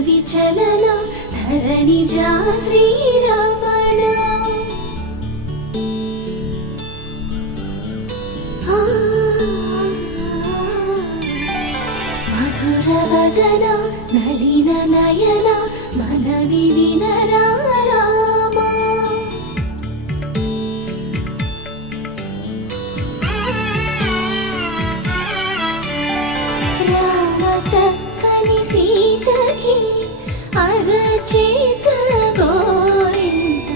విచలన ధరణిజా శ్రీరమణ మధురవదన నళిన నయన మనవి వినరా అరచేత గోరింట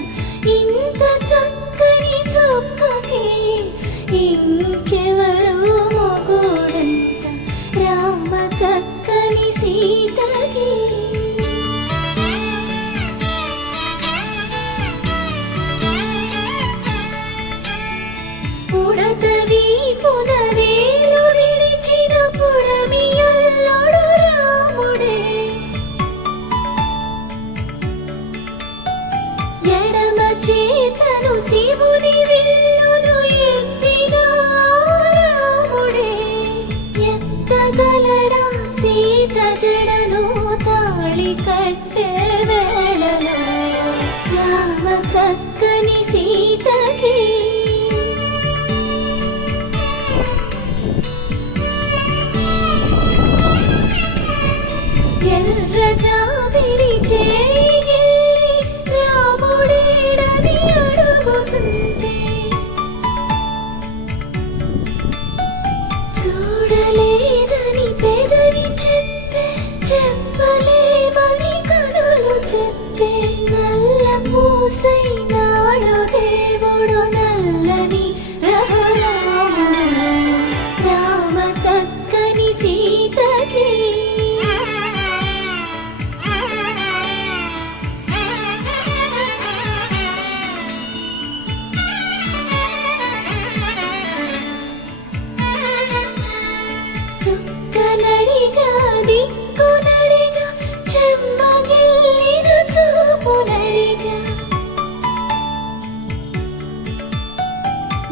ఇంత చక్కని చుక్కకి ఇంకెవరు మొగుడంట రామ చక్కని సీతకి ఉడతవి పునవేలు విడిచిన పుడమియల్లోడు రాముడే ఎడమ చేతను శివుని విల్లును ఎత్తిన రాముడే ఎత్తగలడా సీత జడను తాళి కట్టే వేళలో రామ చక్కని సీతకి ఎర్ర జాబిలి చేయి రాముడేడని అడుగుతుంటే చూడలేదని పెదవి చెప్పే చెప్పలేమని కనులు చెప్పే నల్ల పూసైనాడు దేవుడు నల్లని రఘురాముడు రామ చక్కని సీతకి చుక్కనడిగా దిక్కునడిగా చెమ్మగిల్లిన చూపునడిగా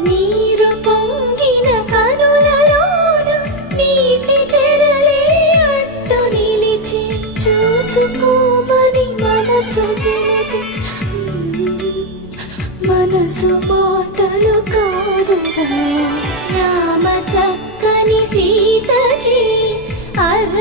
నీరు పొంగిన కనులలోన నీటి తెరలే అడ్డు నిలిచి చూసుకోమని మనసు తెలిపి మనసు మాటలు కాదుగా రామ చక్కని సీతకి అర